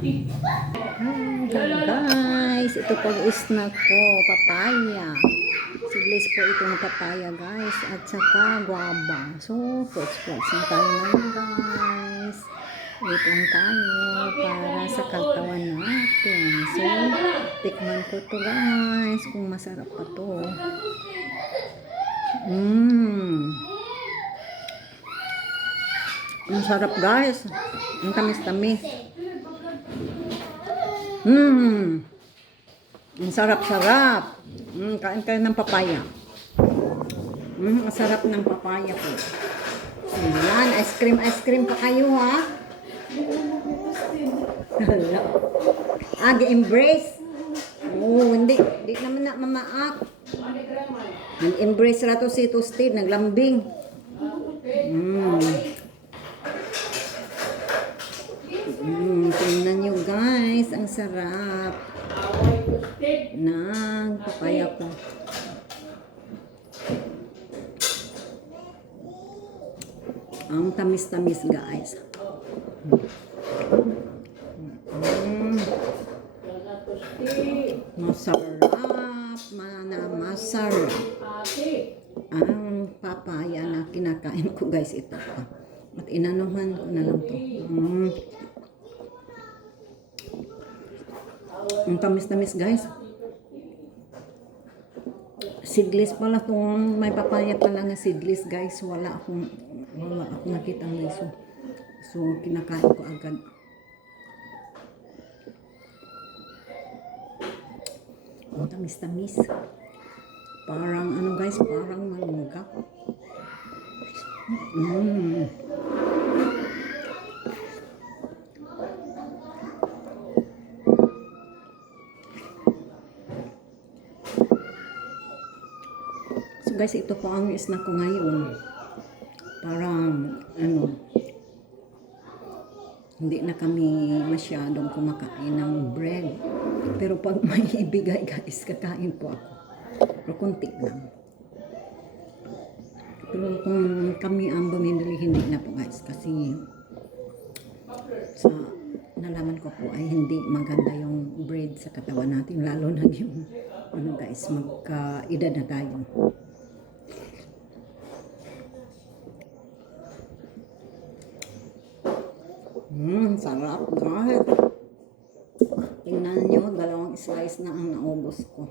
Guys, ito po snack ko, papaya. Siglis po itong papaya guys, at saka guava. So, fruits na tayo ngayon guys. Itong tayo para sa katawan natin. So, tikman ko to guys, kung masarap pa to. Ang sarap guys. Ang tamis-tamis. Ang sarap-sarap. Kain kayo ng papaya. Ang sarap ng papaya po. Ayan, ice cream pa kayo ha. Embrace. Oh, hindi naman na mamaak. Nag-embrace rato si Toasted, naglambing. Tingnan nyo guys, ang sarap ng papaya ko. Ang tamis-tamis guys. Masarap ang papaya na kinakain ko guys, ito pa. At inanuhan ko na lang to. Ang tamis-tamis guys. Seedless pala itong may papaya pala na seedless guys. Wala akong nakita ng iso. So kinakain ko agad. Ang tamis-tamis. Parang ano guys, parang malunggap. So guys, ito po ang snack ko ngayon. Parang ano, hindi na kami masyadong kumakain ng bread. Pero pag may ibigay guys, kakain po ako. Pero kunti lang. Pero kung kami ang bumibili, hindi na po guys. Kasi sa nalaman ko po ay hindi maganda yung bread sa katawan natin. Lalo na yung ano guys, magka-edad na tayo. Sarap guys. Tingnan nyo, 2 slice na ang naubos ko.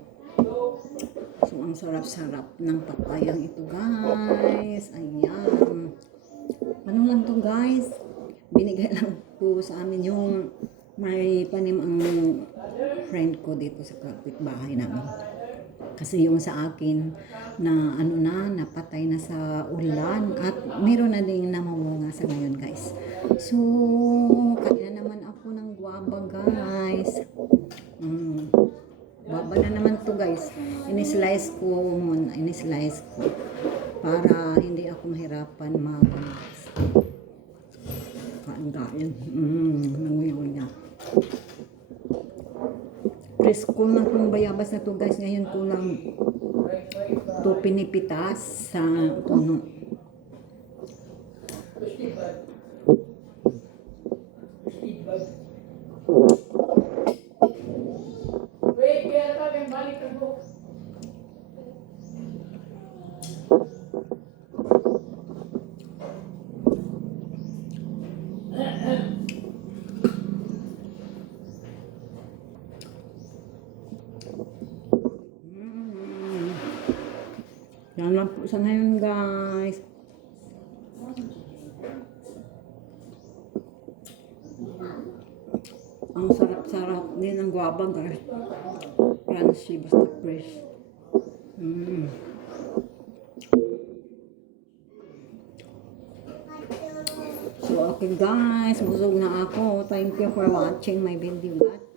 So, ang sarap-sarap ng papayang ito guys. Ayan. Ano lang to guys? Binigay lang po sa amin yung may tanim ang friend ko dito sa kapitbahay namin. Kasi yung sa akin na ano na, napatay na sa ulan at meron na ding namumunga sa ngayon guys. So, kain na naman ako ng guava guys. Guava na naman to guys. Ini-slice ko muna, ini-slice ko para hindi ako mahirapan guys. Kain. Nanguyaw niya. Presko na itong bayabas na to guys. Ngayon ko lang ito pinipitas sa puno. Yan lang po sa ngayon guys. Ang sarap-sarap din ng guava guys. Crunchy basta fresh. So okay guys, busog na ako. Thank you for watching my video guys.